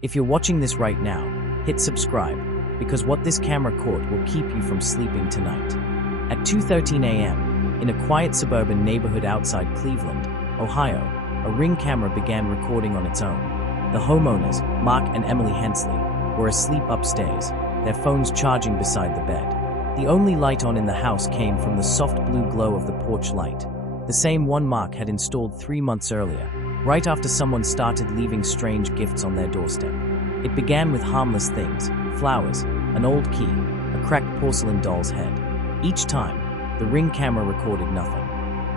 If you're watching this right now, hit subscribe, because what this camera caught will keep you from sleeping tonight. At 2:13 a.m., in a quiet suburban neighborhood outside Cleveland, Ohio, a Ring camera began recording on its own. The homeowners, Mark and Emily Hensley, were asleep upstairs, their phones charging beside the bed. The only light on in the house came from the soft blue glow of the porch light, the same one Mark had installed 3 months earlier, right after someone started leaving strange gifts on their doorstep. It began with harmless things: flowers, an old key, a cracked porcelain doll's head. Each time, the Ring camera recorded nothing.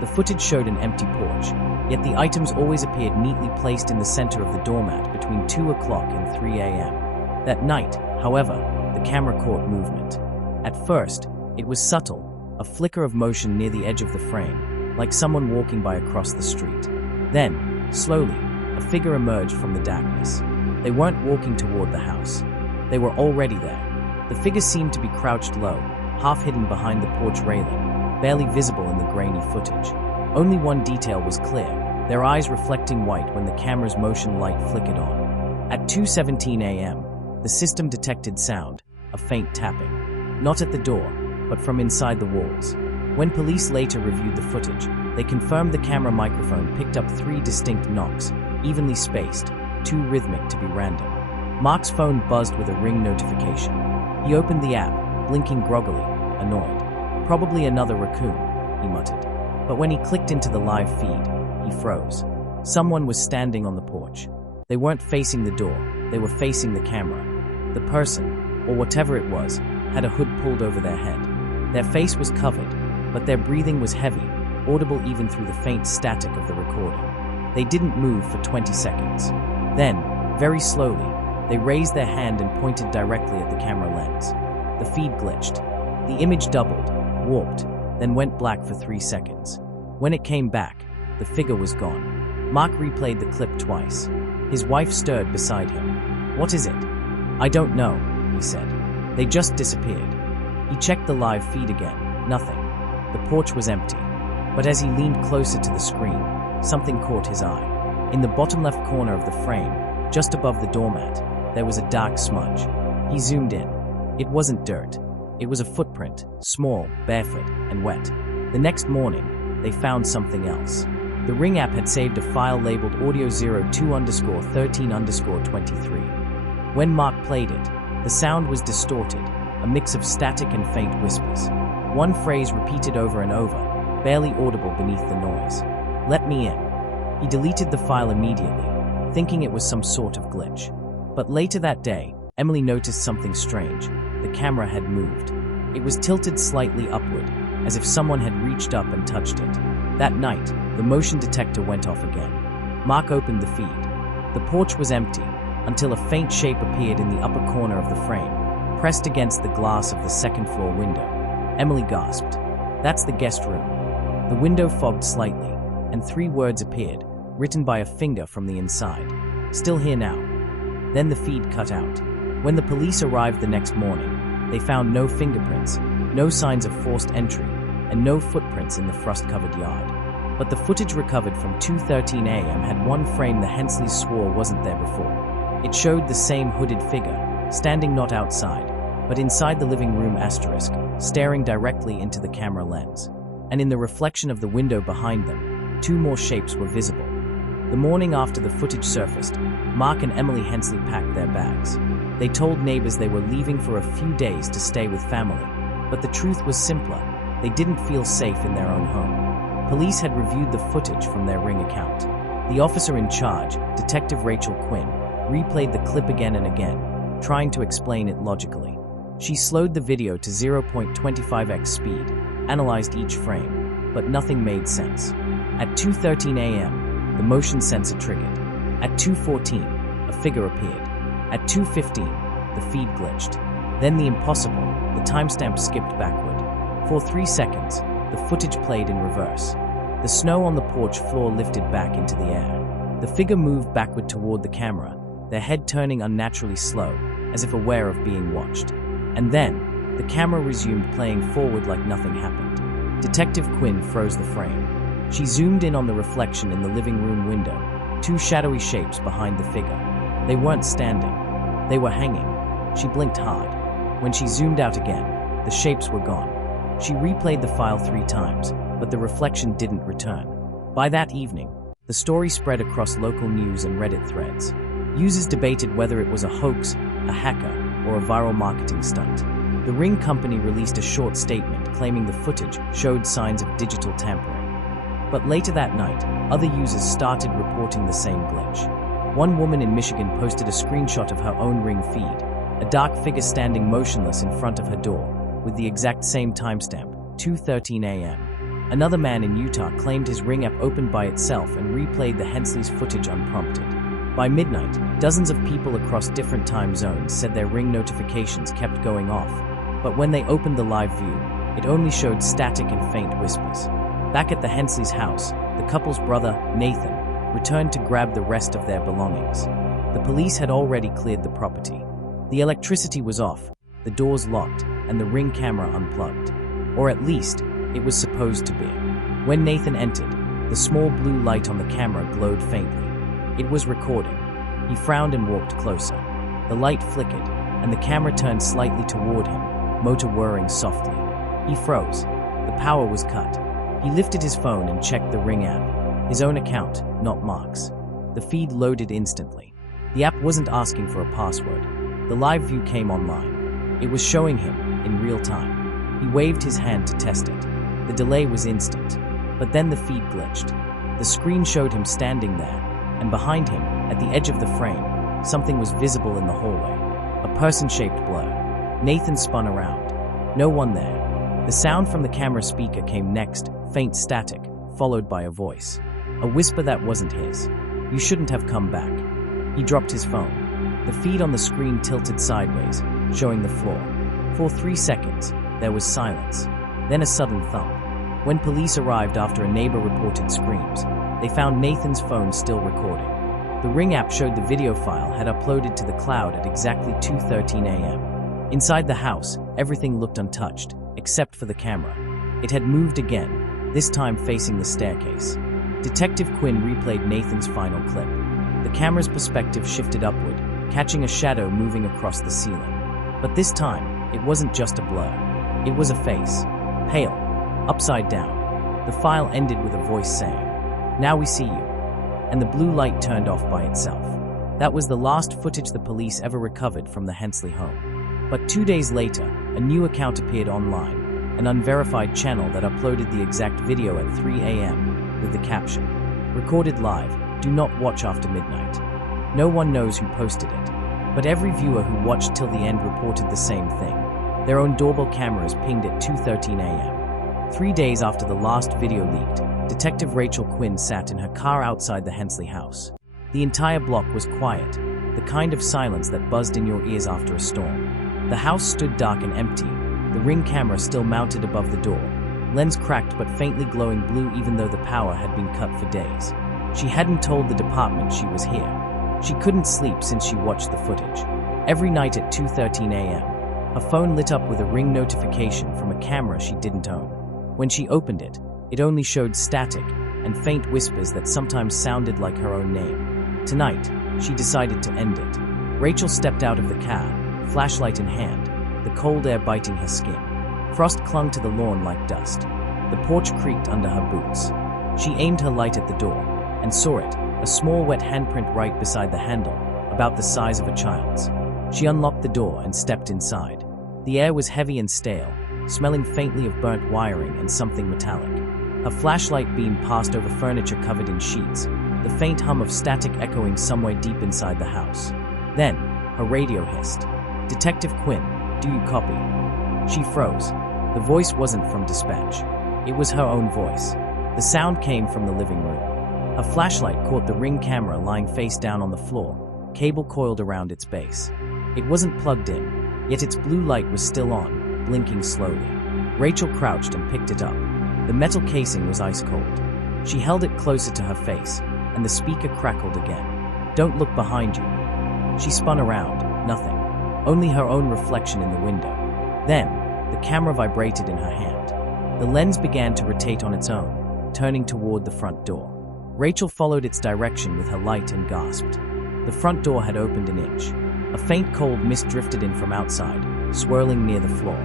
The footage showed an empty porch, yet the items always appeared neatly placed in the center of the doormat between 2 o'clock and 3 a.m. That night, however, the camera caught movement. At first, it was subtle, a flicker of motion near the edge of the frame, like someone walking by across the street. Then, slowly, a figure emerged from the darkness. They weren't walking toward the house. They were already there. The figure seemed to be crouched low, half hidden behind the porch railing, barely visible in the grainy footage. Only one detail was clear, their eyes reflecting white when the camera's motion light flickered on. At 2:17 a.m., the system detected sound, a faint tapping. Not at the door, but from inside the walls. When police later reviewed the footage, they confirmed the camera microphone picked up 3 distinct knocks, evenly spaced, too rhythmic to be random. Mark's phone buzzed with a Ring notification. He opened the app, blinking groggily, annoyed. "Probably another raccoon," he muttered. But when he clicked into the live feed, he froze. Someone was standing on the porch. They weren't facing the door, they were facing the camera. The person, or whatever it was, had a hood pulled over their head. Their face was covered, but their breathing was heavy, audible even through the faint static of the recording. They didn't move for 20 seconds. Then, very slowly, they raised their hand and pointed directly at the camera lens. The feed glitched. The image doubled, warped, then went black for 3 seconds. When it came back, the figure was gone. Mark replayed the clip twice. His wife stirred beside him. "What is it?" "I don't know," he said. "They just disappeared." He checked the live feed again. Nothing. The porch was empty. But as he leaned closer to the screen, something caught his eye. In the bottom left corner of the frame, just above the doormat, there was a dark smudge. He zoomed in. It wasn't dirt. It was a footprint, small, barefoot, and wet. The next morning, they found something else. The Ring app had saved a file labeled audio02_13_23. When Mark played it, the sound was distorted, a mix of static and faint whispers. One phrase repeated over and over, barely audible beneath the noise. "Let me in." He deleted the file immediately, thinking it was some sort of glitch. But later that day, Emily noticed something strange. The camera had moved. It was tilted slightly upward, as if someone had reached up and touched it. That night, the motion detector went off again. Mark opened the feed. The porch was empty, until a faint shape appeared in the upper corner of the frame, pressed against the glass of the second-floor window. Emily gasped. "That's the guest room." The window fogged slightly, and 3 words appeared, written by a finger from the inside. "Still here now." Then the feed cut out. When the police arrived the next morning, they found no fingerprints, no signs of forced entry, and no footprints in the frost-covered yard. But the footage recovered from 2:13 a.m. had one frame the Hensleys swore wasn't there before. It showed the same hooded figure, standing not outside, but inside the living room asterisk, staring directly into the camera lens. And in the reflection of the window behind them, 2 more shapes were visible. The morning after the footage surfaced, Mark and Emily Hensley packed their bags. They told neighbors they were leaving for a few days to stay with family, but the truth was simpler. They didn't feel safe in their own home. Police had reviewed the footage from their Ring account. The officer in charge, Detective Rachel Quinn, replayed the clip again and again, trying to explain it logically. She slowed the video to 0.25x speed, analyzed each frame, but nothing made sense. At 2:13 a.m., the motion sensor triggered. At 2:14, a figure appeared. At 2:15, the feed glitched. Then the impossible, the timestamp skipped backward. For 3 seconds, the footage played in reverse. The snow on the porch floor lifted back into the air. The figure moved backward toward the camera, their head turning unnaturally slow, as if aware of being watched. And then, the camera resumed playing forward like nothing happened. Detective Quinn froze the frame. She zoomed in on the reflection in the living room window, 2 shadowy shapes behind the figure. They weren't standing. They were hanging. She blinked hard. When she zoomed out again, the shapes were gone. She replayed the file 3 times, but the reflection didn't return. By that evening, the story spread across local news and Reddit threads. Users debated whether it was a hoax, a hacker, or a viral marketing stunt. The Ring company released a short statement claiming the footage showed signs of digital tampering. But later that night, other users started reporting the same glitch. One woman in Michigan posted a screenshot of her own Ring feed, a dark figure standing motionless in front of her door, with the exact same timestamp, 2:13 a.m. Another man in Utah claimed his Ring app opened by itself and replayed the Hensleys' footage unprompted. By midnight, dozens of people across different time zones said their Ring notifications kept going off, but when they opened the live view, it only showed static and faint whispers. Back at the Hensleys' house, the couple's brother, Nathan, returned to grab the rest of their belongings. The police had already cleared the property. The electricity was off, the doors locked, and the Ring camera unplugged. Or at least, it was supposed to be. When Nathan entered, the small blue light on the camera glowed faintly. It was recording. He frowned and walked closer. The light flickered, and the camera turned slightly toward him, motor whirring softly. He froze. The power was cut. He lifted his phone and checked the Ring app. His own account, not Mark's. The feed loaded instantly. The app wasn't asking for a password. The live view came online. It was showing him, in real time. He waved his hand to test it. The delay was instant. But then the feed glitched. The screen showed him standing there, and behind him, at the edge of the frame, something was visible in the hallway. A person-shaped blur. Nathan spun around. No one there. The sound from the camera speaker came next, faint static, followed by a voice. A whisper that wasn't his. "You shouldn't have come back." He dropped his phone. The feed on the screen tilted sideways, showing the floor. For 3 seconds, there was silence. Then a sudden thump. When police arrived after a neighbor reported screams, they found Nathan's phone still recording. The Ring app showed the video file had uploaded to the cloud at exactly 2:13 a.m. Inside the house, everything looked untouched, except for the camera. It had moved again, this time facing the staircase. Detective Quinn replayed Nathan's final clip. The camera's perspective shifted upward, catching a shadow moving across the ceiling. But this time, it wasn't just a blur. It was a face. Pale. Upside down. The file ended with a voice saying, "Now we see you." And the blue light turned off by itself. That was the last footage the police ever recovered from the Hensley home. But 2 days later, a new account appeared online, an unverified channel that uploaded the exact video at 3 a.m. with the caption, "Recorded live, do not watch after midnight." No one knows who posted it, but every viewer who watched till the end reported the same thing. Their own doorbell cameras pinged at 2:13 a.m. 3 days after the last video leaked, Detective Rachel Quinn sat in her car outside the Hensley house. The entire block was quiet, the kind of silence that buzzed in your ears after a storm. The house stood dark and empty, the Ring camera still mounted above the door, lens cracked but faintly glowing blue even though the power had been cut for days. She hadn't told the department she was here. She couldn't sleep since she watched the footage. Every night at 2:13 a.m., her phone lit up with a Ring notification from a camera she didn't own. When she opened it, it only showed static and faint whispers that sometimes sounded like her own name. Tonight, she decided to end it. Rachel stepped out of the car, flashlight in hand, the cold air biting her skin. Frost clung to the lawn like dust. The porch creaked under her boots. She aimed her light at the door and saw it, a small wet handprint right beside the handle, about the size of a child's. She unlocked the door and stepped inside. The air was heavy and stale, smelling faintly of burnt wiring and something metallic. Her flashlight beam passed over furniture covered in sheets, the faint hum of static echoing somewhere deep inside the house. Then, her radio hissed. "Detective Quinn, do you copy?" She froze. The voice wasn't from dispatch. It was her own voice. The sound came from the living room. Her flashlight caught the Ring camera lying face down on the floor, cable coiled around its base. It wasn't plugged in, yet its blue light was still on, blinking slowly. Rachel crouched and picked it up. The metal casing was ice cold. She held it closer to her face, and the speaker crackled again. "Don't look behind you." She spun around, nothing. Only her own reflection in the window. Then, the camera vibrated in her hand. The lens began to rotate on its own, turning toward the front door. Rachel followed its direction with her light and gasped. The front door had opened an inch. A faint cold mist drifted in from outside, swirling near the floor.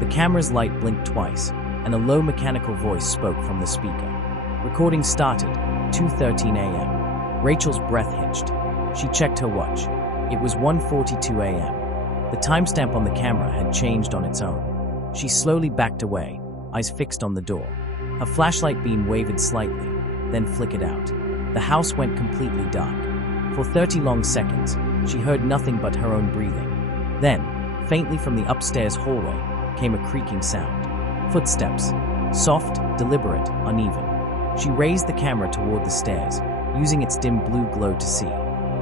The camera's light blinked twice, and a low mechanical voice spoke from the speaker. Recording started, 2:13 a.m. Rachel's breath hitched. She checked her watch. It was 1:42 a.m. The timestamp on the camera had changed on its own. She slowly backed away, eyes fixed on the door. Her flashlight beam wavered slightly, then flickered out. The house went completely dark. For 30 long seconds, she heard nothing but her own breathing. Then, faintly from the upstairs hallway, came a creaking sound. Footsteps. Soft, deliberate, uneven. She raised the camera toward the stairs, using its dim blue glow to see.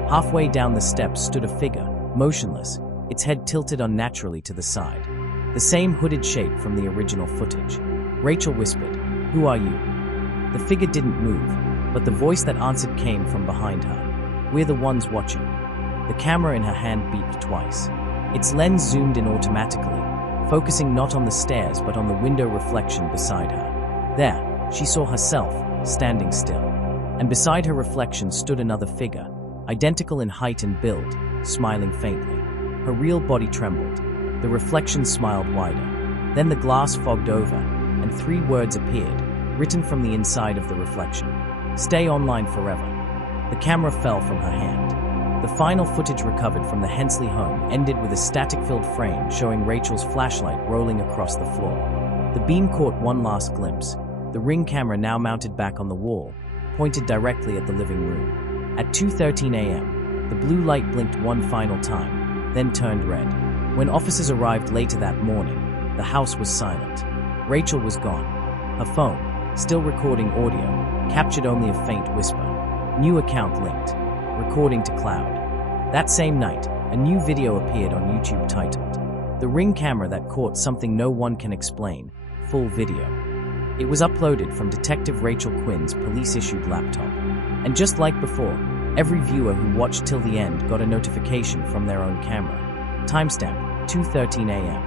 Halfway down the steps stood a figure, motionless, its head tilted unnaturally to the side. The same hooded shape from the original footage. Rachel whispered, "Who are you?" The figure didn't move, but the voice that answered came from behind her. "We're the ones watching." The camera in her hand beeped twice. Its lens zoomed in automatically, focusing not on the stairs but on the window reflection beside her. There, she saw herself, standing still. And beside her reflection stood another figure, identical in height and build, smiling faintly. Her real body trembled. The reflection smiled wider. Then the glass fogged over, and 3 words appeared, written from the inside of the reflection. "Stay online forever." The camera fell from her hand. The final footage recovered from the Hensley home ended with a static-filled frame showing Rachel's flashlight rolling across the floor. The beam caught one last glimpse. The Ring camera, now mounted back on the wall, pointed directly at the living room. At 2:13 a.m., the blue light blinked one final time, then turned red. When officers arrived later that morning, the house was silent. Rachel was gone. Her phone, still recording audio, captured only a faint whisper. New account linked. Recording to cloud. That same night, a new video appeared on YouTube titled, "The Ring Camera That Caught Something No One Can Explain, Full Video." It was uploaded from Detective Rachel Quinn's police-issued laptop. And just like before, every viewer who watched till the end got a notification from their own camera. Timestamp, 2:13 a.m.